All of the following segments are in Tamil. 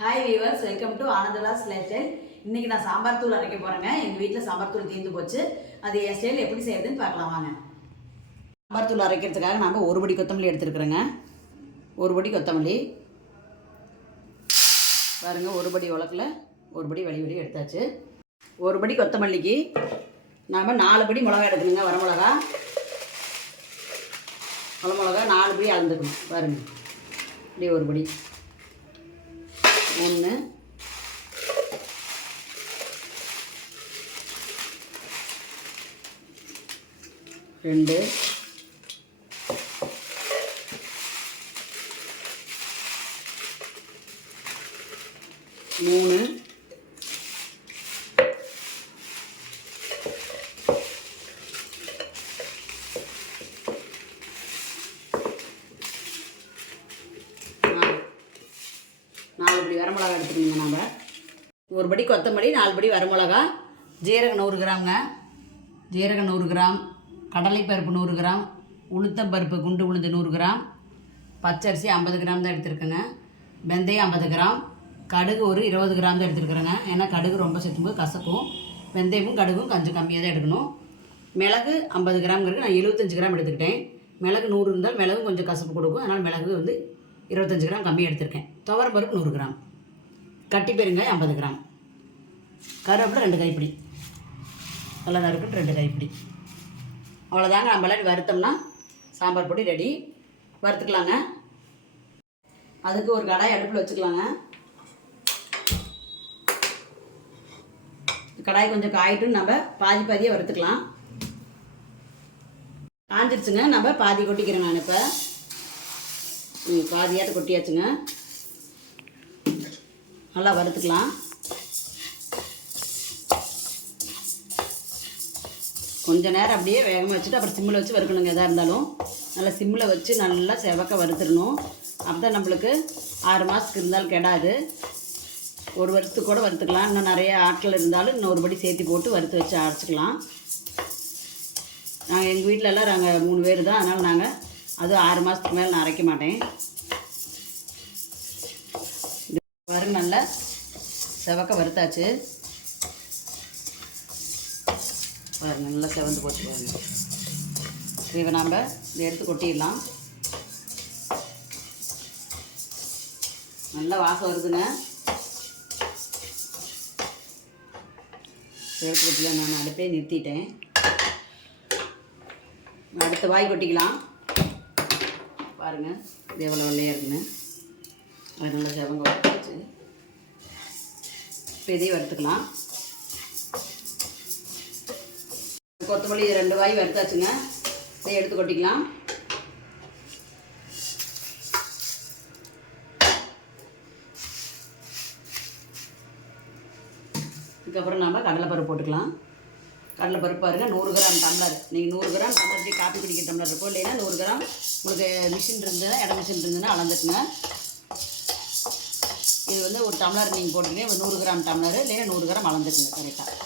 Hi viewers welcome to Anandalas lifestyle இன்னைக்கு நான் சாம்பார் தூள் அரைக்க போறேங்க. எங்கள் வீட்டில் சாம்பார் தூள் தீர்ந்து போச்சு. அது என் ஸ்டைல் எப்படி செய்யறதுன்னு பார்க்கலாம் வாங்க. சாம்பார் தூள் அரைக்கிறதுக்காக நாங்கள் ஒரு படி கொத்தமல்லி எடுத்துருக்குறோங்க. ஒரு படி கொத்தமல்லி. பாருங்க ஒரு படி உலக்கில் ஒரு படி வழி வழி எடுத்தாச்சு. ஒரு படி கொத்தமல்லிக்கு நாம் நாலு படி மிளகா எடுக்கணுங்க வர மிளகா. மிளகா நாலு படி அளந்துக்கணும். பாருங்க. இப்படியே ஒரு படி. ஒன்று ரெண்டு மூணு நாலு நாலு படி வரமிளகா எடுத்துக்கணுங்க நம்ம ஒரு படி கொத்தமல்லி நாலு படி வரமிளகா. ஜீரகம் நூறு கிராம்ங்க ஜீரகம் நூறு கிராம். கடலைப்பருப்பு நூறு கிராம். உளுத்தம்பருப்பு குண்டு உளுந்து நூறு கிராம். பச்சரிசி ஐம்பது கிராம் தான் எடுத்துருக்கேங்க. வெந்தயம் ஐம்பது கிராம். கடுகு ஒரு இருபது கிராம் தான் எடுத்துருக்குறேங்க. ஏன்னா கடுகு ரொம்ப சேர்த்தும்போது கசக்கும். வெந்தயமும் கடுகும் கொஞ்சம் கம்மியாக தான் எடுக்கணும். மிளகு ஐம்பது கிராம்ங்கிறது நான் எழுபத்தஞ்சு கிராம் எடுத்துக்கிட்டேன். மிளகு நூறு இருந்தால் மிளகு கொஞ்சம் கசப்பு கொடுக்கும். அதனால் மிளகு வந்து இருபத்தஞ்சு கிராம் கம்மியாக எடுத்திருக்கேன். துவரம் பருப்பு நூறு கிராம். கட்டி பெருங்காய் ஐம்பது கிராம். கருவேப்பிலை ரெண்டு கைப்பிடி. நல்லா நறுக்குன்னு ரெண்டு கைப்பிடி. அவ்வளோதாங்க நம்மளாட்டி வறுத்தோம்னா சாம்பார் பொடி ரெடி. வறுத்துக்கலாங்க. அதுக்கு ஒரு கடாய் அடுப்பில் வச்சுக்கலாங்க. கடாய் கொஞ்சம் காயிட்டும் நம்ம பாதி பாதியாக வறுத்துக்கலாம். காஞ்சிருச்சுங்க. நம்ம பாதி கொட்டிக்கிறேன் நான் இப்போ. ம், பாதியாட்ட கொட்டியாச்சுங்க. நல்லா வறுத்துக்கலாம். கொஞ்ச நேரம் அப்படியே வேகமாக வச்சுட்டு அப்புறம் சிம்மில் வச்சு வறுக்கணுங்க எதாக இருந்தாலும். நல்லா சிம்மில் வச்சு நல்லா செவக்க வறுத்துடணும். அப்போ தான் நம்மளுக்கு ஆறு மாதத்துக்கு இருந்தாலும் கெடாது. ஒரு வருஷத்துக்கு கூட வறுத்துக்கலாம். இன்னும் நிறைய ஆட்கள் இருந்தாலும் இன்னொரு படி சேர்த்து போட்டு வறுத்து வச்சு அரைச்சிக்கலாம். நாங்கள் எங்கள் வீட்டிலலாம் நாங்கள் மூணு பேர் தான். அதனால் நாங்கள் அது ஆறு மாதத்துக்கு மேலே நான் அரைக்க மாட்டேன். இது பாருங்க நல்லா செவக்க வறுத்தாச்சு. பாருங்க நல்லா செவந்து போச்சு பாருங்க. இதை நாம் இதை எடுத்து கொட்டிடலாம். நல்லா வாசம் வருதுங்க. எடுத்து கொட்டிலாம் நான் அடுப்பே நிறுத்திட்டேன். அடுத்த வாய் கொட்டிக்கலாம். பாருங்கள் இது எவ்வளோ வெள்ளையாக இருக்குன்னு. அது நல்லா செவங்க வச்சு இப்போ இதையும் வறுத்துக்கலாம். கொத்தமல்லி இது ரெண்டு வாய் வறுத்தாச்சுங்க. இதை எடுத்து கொட்டிக்கலாம். இதுக்கப்புறம் நம்ம கடலைப்பருப்பு போட்டுக்கலாம். கடலை பருப்பு பாருங்க நூறு கிராம் டம்ளர். நீங்கள் நூறு கிராம் டம்ளர் இப்படி காப்பி குடிக்கிற டம்ளர் இருக்கும். இல்லைன்னா நூறு கிராம் உங்களுக்கு மிஷின் இருந்ததுன்னா இடம் மிஷின் இருந்ததுன்னா அளந்துக்குங்க. இது வந்து ஒரு டம்ளர் நீங்கள் போட்டுக்கிட்டே ஒரு நூறு கிராம் டம்ளர் இல்லைன்னா நூறு கிராம் அளந்துக்குங்க கரெக்டாக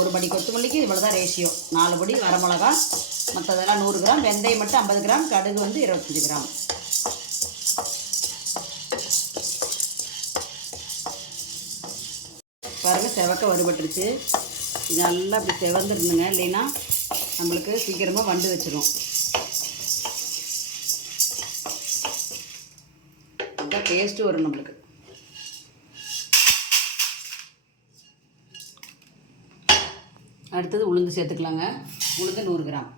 ஒரு படி கொத்தமல்லிக்கு இவ்வளோ தான் ரேஷியோ நாலு படி வரமிளகா மற்றதெல்லாம் நூறு கிராம் வெந்தயம் மட்டும் ஐம்பது கிராம் கடுகு வந்து இருபத்தஞ்சி கிராம் பாருங்கள் செவக்க வறுபட்டுருச்சு. இது நல்லா இப்படி செவந்துருந்துங்க. இல்லைன்னா நம்மளுக்கு சீக்கிரமாக வண்டு வச்சிரும். அதான் டேஸ்ட்டு வரும் நம்மளுக்கு. அடுத்தது உளுந்து சேர்த்துக்கலாங்க. உளுந்து நூறு கிராம்.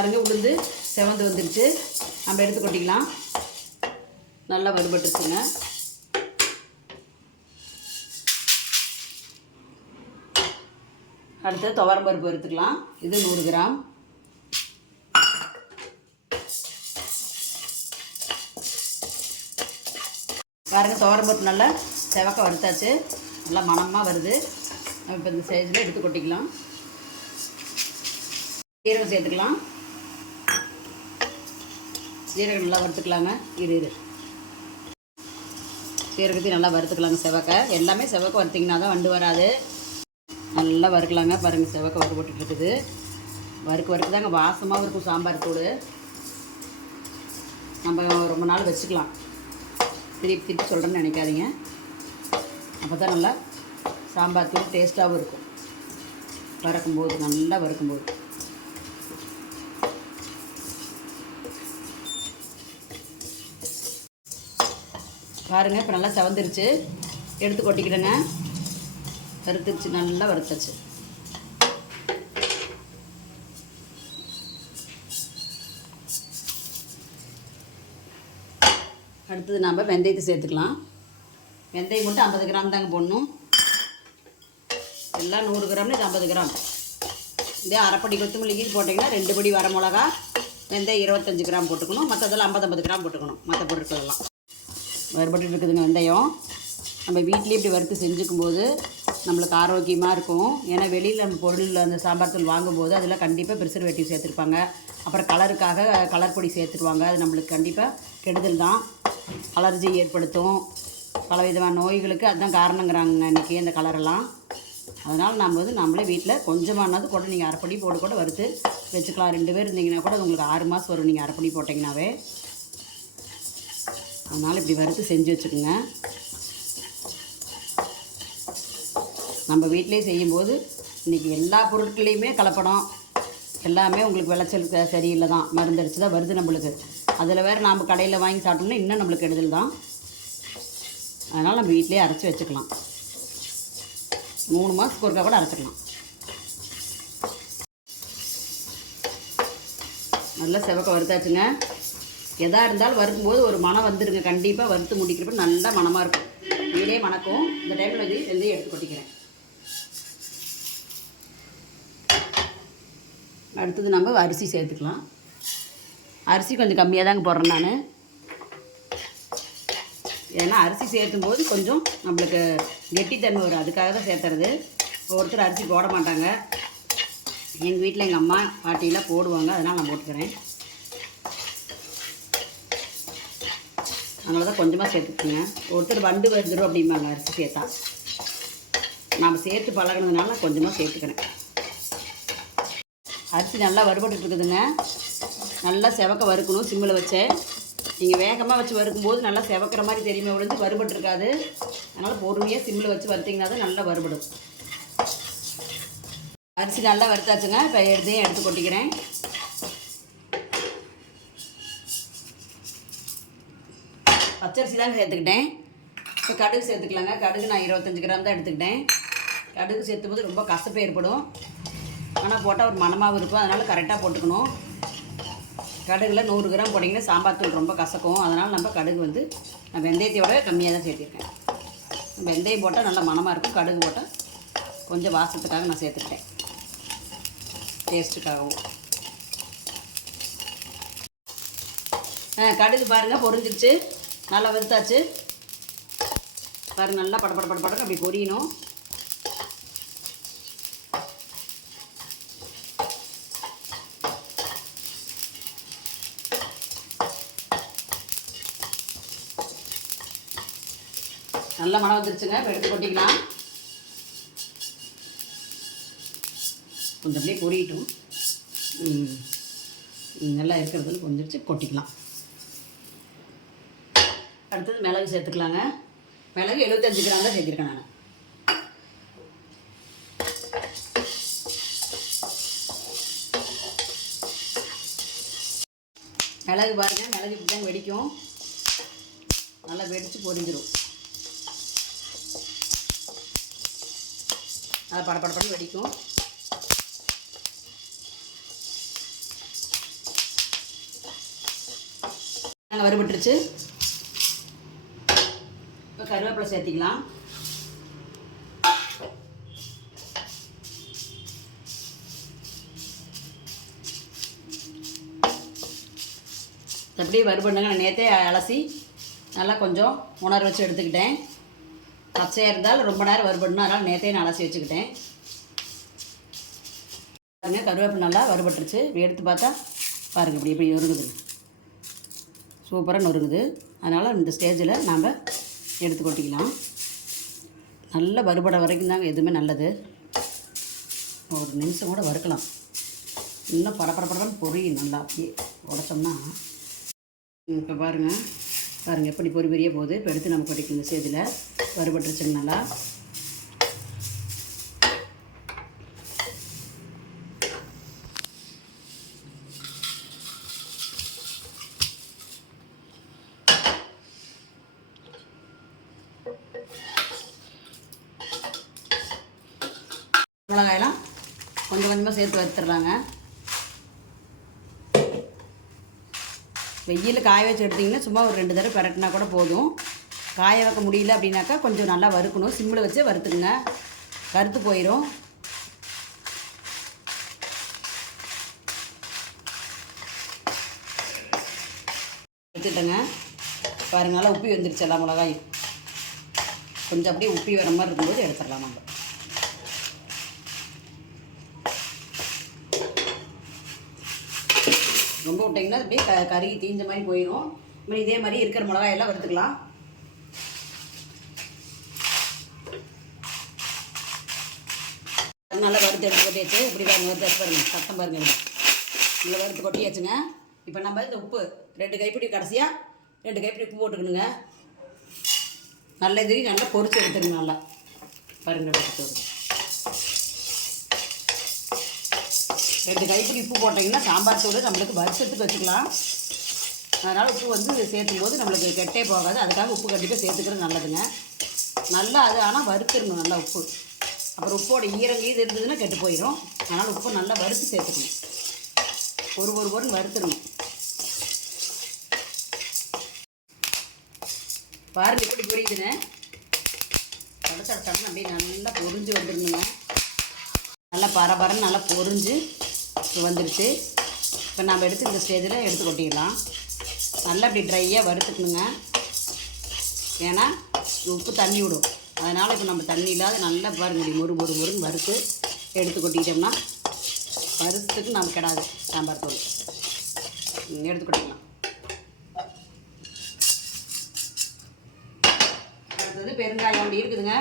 பாருங்க உளுந்து செவந்து வந்துடுச்சு நம்ம எடுத்து கொட்டிக்கலாம். நல்லா வறுபட்டுருச்சுங்க. அடுத்து துவரம் பருப்பு எடுத்துக்கலாம் இது நூறு கிராம். பாருங்க துவரம் பருப்பு நல்லா செவக்க வறுத்தாச்சு. நல்லா மனமாக வருது. நம்ம இப்போ இந்த சைஸில் எடுத்து கொட்டிக்கலாம். சீரகம் சேர்த்துக்கலாம். சீரகம் நல்லா வறுத்துக்கலாங்க. இரு இரு. சீரகத்தையும் நல்லா வறுத்துக்கலாங்க செவக்க. எல்லாமே செவக்க வறுத்திங்கன்னா தான் வண்டு வராது. நல்லா வறுக்கலாங்க பாருங்கள் செவக்க வறுபட்டு இருக்குது வறுக்க வறுக்க தாங்க. வாசமாகவும் இருக்கும் சாம்பார் தூள். நம்ம ரொம்ப நாள் வச்சுக்கலாம். திருப்பி திருப்பி சொல்கிறேன்னு நினைக்காதீங்க. அப்போ தான் நல்லா சாம்பார் தூள் டேஸ்ட்டாகவும் இருக்கும். வறுக்கும்போது நல்லா வறுக்கும்போது. பாருங்கள் இப்போ நல்லா செவந்துருச்சு. எடுத்து கொட்டிக்கிடுங்க. வறுத்துருச்சு நல்லா வறுத்தாச்சு அடுத்தது நம்ம வெந்தயத்தை சேர்த்துக்கலாம். வெந்தயம் மட்டும் ஐம்பது கிராம் தாங்க போடணும். எல்லாம் நூறு கிராம்னு இது ஐம்பது கிராம். இதே அரைப்படி கொத்தமல்லி போட்டிங்கன்னா ரெண்டு படி வர மிளகா வெந்தயம் இருபத்தஞ்சி கிராம் போட்டுக்கணும். மற்றதெல்லாம் ஐம்பது ஐம்பது கிராம் போட்டுக்கணும். மற்ற பொருட்கள் எல்லாம். வறுபட்டு இருக்குதுங்க வெந்தயம். நம்ம வீட்லேயே இப்படி வறுத்து செஞ்சுக்கும் போது நம்மளுக்கு ஆரோக்கியமாக இருக்கும். ஏன்னா வெளியில் நம்ம பொருள் அந்த சாம்பார் தூள் வாங்கும்போது அதில் கண்டிப்பாக ப்ரிசர்வேட்டிவ் சேர்த்துருப்பாங்க. அப்புறம் கலருக்காக கலர் பொடி சேர்த்துருவாங்க. அது நம்மளுக்கு கண்டிப்பாக கெடுதல் தான். அலர்ஜி ஏற்படுத்தும். பல விதமான நோய்களுக்கு அதுதான் காரணங்கிறாங்க இன்றைக்கி இந்த கலரெல்லாம். அதனால் நம்ம வந்து நம்மளே வீட்டில் கொஞ்சமானது கூட நீங்கள் அரைப்படி போட்டு கூட வறுத்து வச்சுக்கலாம். ரெண்டு பேர் இருந்தீங்கன்னா கூட அது உங்களுக்கு ஆறு மாதம் வரும். நீங்கள் அரைப்படி போட்டிங்கனாவே அதனால் இப்படி வறுத்து செஞ்சு வச்சுக்கோங்க. நம்ம வீட்டிலே செய்யும்போது இன்றைக்கி எல்லா பொருட்களையுமே கலப்படம். எல்லாமே உங்களுக்கு விளைச்சல் சரியில்லை தான் மருந்தடிச்சு தான் வருது நம்மளுக்கு. அதில் வேறு நாம் கடையில் வாங்கி சாப்பிட்டோம்னா இன்னும் நம்மளுக்கு கெடுதல் தான். அதனால் நம்ம வீட்டிலே அரைச்சி வச்சுக்கலாம். மூணு மாதத்துக்கு ஒருக்கா கூட அரைச்சிக்கலாம். நல்லா செவக்க வறுத்தாச்சுங்க. எதாக இருந்தாலும் வறுக்கும்போது ஒரு மனம் வந்துடுங்க கண்டிப்பாக வறுத்து முடிக்கிறப்ப நல்லா மனமாக இருக்கும். வீடே மணக்கும். இந்த டைமில் வந்து வெந்தயம் எடுத்து கொட்டிக்கிறேன். அடுத்தது நம்ம அரிசி சேர்த்துக்கலாம். அரிசி கொஞ்சம் கம்மியாக தாங்க போடுறேன் நான். ஏன்னா அரிசி சேர்த்தும் போது கொஞ்சம் நம்மளுக்கு கெட்டித்தன்மை வரும். அதுக்காக தான் சேர்த்துறது. ஒருத்தர் அரிசி போட மாட்டாங்க. எங்கள் வீட்டில் எங்கள் அம்மா பாட்டியெல்லாம் போடுவாங்க. அதனால் நான் போட்டுக்கிறேன். அதனால தான் கொஞ்சமாக சேர்த்துக்குங்க. ஒருத்தர் வண்டு வந்துடும் அப்படிம்பாங்க அரிசி சேர்த்தா. நாம் சேர்த்து பழகினதுனால கொஞ்சமாக சேர்த்துக்கிறேன். அரிசி நல்லா வறுபட்டு இருக்குதுங்க. நல்லா செவக்க வறுக்கணும் சிம்மில் வச்சேன் நீங்கள் வேகமாக வச்சு வறுக்கும்போது நல்லா செவக்கிற மாதிரி தெரியுமே ஒழிஞ்சு வறுபட்டு இருக்காது அதனால் பொறுமையாக சிம்மில் வச்சு வறுத்தீங்கன்னா தான் நல்லா வறுபடும். அரிசி நல்லா வறுத்தாச்சுங்க. இப்போ எடுத்தையும் எடுத்து கொட்டிக்கிறேன். பச்சரிசி தாங்க சேர்த்துக்கிட்டேன். இப்போ கடுகு சேர்த்துக்கலாங்க. கடுகு நான் இருபத்தஞ்சி கிராம் தான் எடுத்துக்கிட்டேன். கடுகு சேர்த்தும் போது ரொம்ப கசப்பு ஏற்படும். ஆனால் போட்டால் ஒரு மணமாகவும் இருக்கும். அதனால் கரெக்டாக போட்டுக்கணும். கடுகில் நூறு கிராம் போட்டிங்கன்னா சாம்பார் தூள் ரொம்ப கசக்கும். அதனால் நம்ம கடுகு வந்து நான் வெந்தயத்தையோட கம்மியாக தான் சேர்த்திருக்கேன். வெந்தயம் போட்டால் நல்லா மணமாக இருக்கும். கடுகு போட்டால் கொஞ்சம் வாசத்துக்காக நான் சேர்த்துக்கிட்டேன். டேஸ்ட்டுக்காகவும். ஆ கடுகு பாருங்கள் பொறிஞ்சிருச்சு நல்லா வெறுத்தாச்சு பாருங்கள் நல்லா பட பட பட அப்படி பொரியணும். நல்ல மனம் வந்துருச்சுங்க இப்போ எடுத்து கொட்டிக்கலாம். கொஞ்சம் அப்படியே பொரியட்டும். நல்லா இருக்கிறதுன்னு கொஞ்சம் வச்சு கொட்டிக்கலாம். அடுத்தது மிளகு சேர்த்துக்கலாங்க. மிளகு எழுபத்தஞ்சு கிராம் தான் சேர்த்துருக்கேன் நான். மிளகு பாருங்க மிளகு இப்படி தான் வெடிக்கும். நல்லா வெடித்து பொரிஞ்சிடும் நல்லா படப்படப்படம் வெடிக்கும். நாங்கள் வறுபட்டுருச்சு. கருவேப்பிலை சேர்த்திக்கலாம். அப்படியே வறுபண்ணுங்க நான் நேற்றே அலசி நல்லா கொஞ்சம் உணர வச்சு எடுத்துக்கிட்டேன். பச்சையாக இருந்தால் ரொம்ப நேரம் வறுபடணும். அதனால் நேற்றே நான் அலசி வச்சுக்கிட்டேன். பாருங்க கருவேப்பிலை நல்லா வறுபட்டுருச்சு. எடுத்து பார்த்தா பாருங்கள் இப்படி இப்படி நொறுங்குது. சூப்பராக நொறுங்குது. அதனால் இந்த ஸ்டேஜில் நாம் எடுத்து கொட்டிக்கலாம். நல்ல வறுபட வரைக்கும் தாங்க எதுவுமே நல்லது. ஒரு நிமிஷம் கூட வறுக்கலாம். இன்னும் படப்படப்படன்னு பொரியும் நல்லா அப்படியே உடச்சோம்னா. இப்போ பாருங்கள் பாருங்கள் எப்படி பொறி பொரிய போகுது. இப்போ எடுத்து நம்ம கொட்டிக்கணும் இந்த சேதில். வறுபட்டுருச்சுங்க நல்லா. மிளகாயெல்லாம் கொஞ்சம் கொஞ்சமாக சேர்த்து வறுத்துடுறாங்க வெயில் காய வச்சு எடுத்திங்கன்னா சும்மா ஒரு ரெண்டு தடவை பரட்டினா கூட போதும். காய வைக்க முடியல அப்படின்னாக்கா கொஞ்சம் நல்லா வறுக்கணும். சிம்மில் வச்சு வறுத்துக்குங்க. கருத்து போயிடும் எடுத்துட்டேங்க பாருங்க நல்லா உப்பி வந்துருச்சு எல்லா மிளகாயும். கொஞ்சம் அப்படியே உப்பி வர மாதிரி இருக்கும்போது எடுத்துடலாம் நம்ம. ரொம்ப விட்டிங்கன்னா அப்படியே க கறி தீஞ்ச மாதிரி போயிடும் இப்படி இதே மாதிரி இருக்கிற மிளகாய் எல்லாம் வறுத்துக்கலாம். நல்லா வறுத்து எடுத்து கொட்டியாச்சு. இப்படி பாருங்க வறுத்து எடுத்து பாருங்க. சத்தம் பாருங்க நல்லா வறுத்து கொட்டியாச்சுங்க. இப்போ நம்ம இந்த உப்பு ரெண்டு கைப்பிடி கடைசியாக ரெண்டு கைப்பிடி உப்பு போட்டுக்கணுங்க. நல்ல இது நல்லா பொறிச்சு எடுத்துக்கணும் நல்லா. பாருங்க எப்படி ரெண்டு கைப்பிடி உப்பு போட்டிங்கன்னா சாம்பார் தூள் நம்மளுக்கு வருஷத்துக்கு வச்சுக்கலாம். அதனால் உப்பு வந்து சேர்த்தும் போது நம்மளுக்கு கெட்டே போகாது. அதுக்காக உப்பு கண்டிப்பாக சேர்த்துக்கிறது நல்லதுங்க. நல்லா அது ஆனால் வறுத்துடணும் நல்லா உப்பு. அப்புறம் உப்போட ஈரம் இது இருந்ததுன்னா கெட்டு போயிடும் அதனால் உப்பு நல்லா வறுத்து சேர்த்துக்கணும். ஒரு ஒரு பொருள் வறுத்துடணும் பாருங்க எப்படி புரியுதுன்னு. தடச்ச அப்படியே நல்லா பொறிஞ்சு வந்துடணுங்க. நல்லா பரபரன்னு நல்லா பொறிஞ்சு வந்துருச்சு. இப்போ நம்ம எடுத்து இந்த ஸ்டேஜில் எடுத்து கொட்டிடலாம். நல்லா இப்படி ட்ரையாக வறுத்துக்கணுங்க. ஏன்னா உப்பு தண்ணி விடும். அதனால் இப்போ நம்ம தண்ணி இல்லாத நல்லா பாருங்க இப்படி மொறு மொறு மொறுன்னு வறுத்து எடுத்து கொட்டிக்கிட்டோம்னா வறுத்துக்கு நம்ம கிடாது சாம்பார் தூள் எடுத்து கொட்டிக்கலாம் அடுத்தது பெருங்காயம் அப்படி இருக்குதுங்க.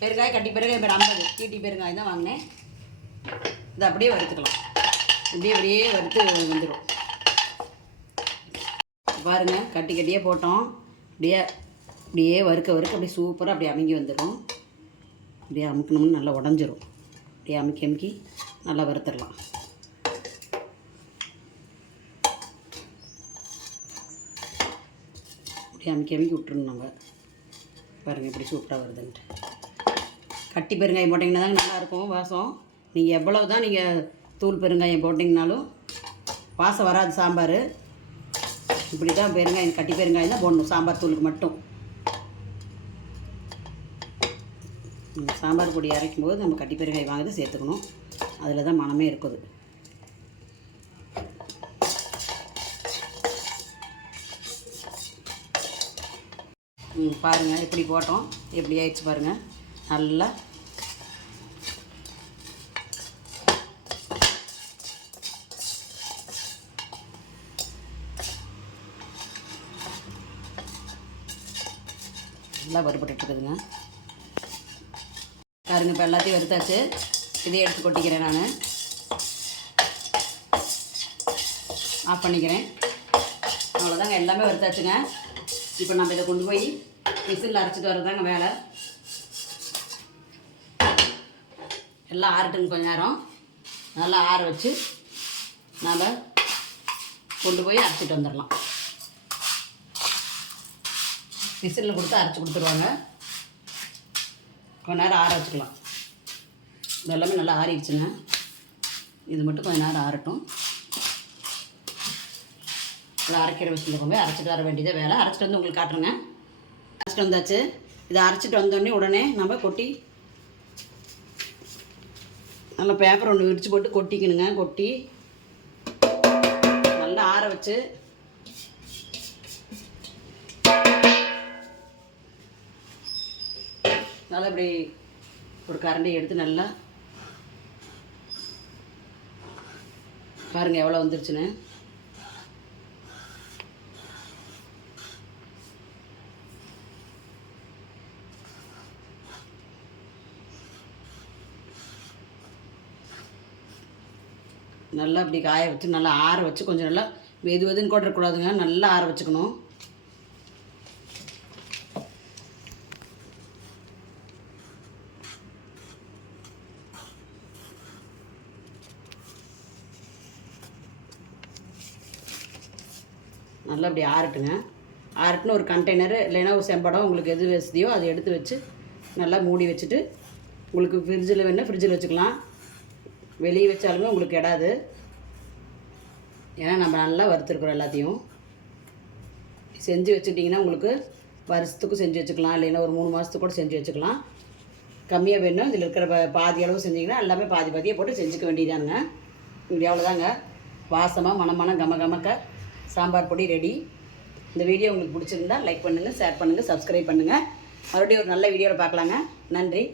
பெருங்காயம் கட்டி பெருங்காயம் இப்போ ஐம்பது. கீட்டி பெருங்காயம் தான் வாங்கினேன். இதை அப்படியே வறுத்துக்கலாம். இப்படியே அப்படியே வறுத்து வந்துடும் பாருங்க கட்டி கட்டியே போட்டோம். அப்படியே அப்படியே வறுக்க வறுக்க அப்படியே சூப்பராக அப்படியே அமைங்கி வந்துடும் அப்படியே அமுக்கணும்னு நல்லா உடஞ்சிரும். அப்படியே அமுக்கி அமுக்கி நல்லா வறுத்துடலாம். அப்படியே அமுக்கி அமுக்கி விட்டுருணும் நம்ம. பாருங்கள் இப்படி சூப்பராக வருதுன்ட்டு. கட்டி பெருங்காயம் போட்டிங்கன்னா தாங்க நல்லாயிருக்கும் வாசம். நீங்கள் எவ்வளவு தான் நீங்கள் தூள் பெருங்காயம் போட்டிங்கனாலும் வாசம் வராது சாம்பார். இப்படி தான் பெருங்காயம் கட்டி பெருங்காயம் தான் போடணும் சாம்பார் தூளுக்கு மட்டும். சாம்பார் பொடி அரைக்கும் போது நம்ம கட்டி பெருங்காயம் வாங்கி சேர்த்துக்கணும். அதில் தான் மனமே இருக்குது. ம் பாருங்கள் எப்படி போட்டோம் எப்படி ஆயிடுச்சு பாருங்கள் நல்லா நல்லா வறுபட்டுருக்குதுங்க இருக்குதுங்க பாருங்க இப்போ எல்லாத்தையும் வறுத்தாச்சு. இதையே எடுத்து கொட்டிக்கிறேன் நான். ஆஃப் பண்ணிக்கிறேன். அவ்வளோதாங்க எல்லாமே வறுத்தாச்சுங்க. இப்போ நம்ம இதை கொண்டு போய் மிஷினில் அரைச்சிட்டு வரதாங்க வேலை. எல்லாம் ஆறட்டுங்க கொஞ்ச நேரம். நல்லா ஆற வச்சு நாம் கொண்டு போய் அரைச்சிட்டு வந்துடலாம். விசிலில் கொடுத்து அரைச்சி கொடுத்துருவாங்க. கொஞ்ச நேரம் ஆற வச்சுக்கலாம். இது எல்லாமே நல்லா ஆறிடுச்சுங்க. இது மட்டும் கொஞ்ச நேரம் ஆறட்டும். நல்லா அரைக்கிற விசிலில் கொண்டு போய் அரைச்சிட்டு வர வேண்டியதே வேலை. அரைச்சிட்டு வந்து உங்களுக்கு காட்டுறேங்க. அரைச்சிட்டு வந்தாச்சு. இதை அரைச்சிட்டு வந்தோடனே உடனே நம்ம கொட்டி நல்லா பேப்பர் ஒன்று விரித்து போட்டு கொட்டிக்கணுங்க. கொட்டி நல்லா ஆற வச்சு நல்லா இப்படி ஒரு கரண்டி எடுத்து நல்லா பாருங்கள் எவ்வளோ வந்துருச்சுன்னு. நல்லா அப்படி காய வச்சு நல்லா ஆற வச்சு கொஞ்சம் நல்லா வெது வெதுன்னு கூட இருக்கக்கூடாதுங்க நல்லா ஆற வச்சுக்கணும் நல்லா அப்படி ஆறட்டுங்க ஆறட்டுன்னு ஒரு கண்டெய்னர் இல்லைன்னா ஒரு செம்படம் உங்களுக்கு எது வசதியோ அதை எடுத்து வச்சு நல்லா மூடி வச்சுட்டு உங்களுக்கு ஃப்ரிட்ஜில் வேணால் ஃப்ரிட்ஜில் வச்சுக்கலாம். வெளியே வச்சாலுமே உங்களுக்கு இடாது. ஏன்னா நம்ம நல்லா வறுத்துருக்குறோம் எல்லாத்தையும். செஞ்சு வச்சுக்கிட்டிங்கன்னா உங்களுக்கு வருஷத்துக்கும் செஞ்சு வச்சுக்கலாம். இல்லைன்னா ஒரு மூணு மாதத்துக்கு கூட செஞ்சு வச்சுக்கலாம். கம்மியாக வேணும் இதில் இருக்கிற ப- பாதி அளவு செஞ்சிங்கன்னா எல்லாமே பாதி பாதியாக போட்டு செஞ்சுக்க வேண்டியதானுங்க. இப்படி அவ்வளோதாங்க வாசமாக மனமான கம கமக்க சாம்பார் பொடி ரெடி. இந்த வீடியோ உங்களுக்கு பிடிச்சிருந்தா லைக் பண்ணுங்கள் ஷேர் பண்ணுங்கள் சப்ஸ்கிரைப் பண்ணுங்கள் மறுபடியும் ஒரு நல்ல வீடியோவில் பார்க்கலாங்க. நன்றி.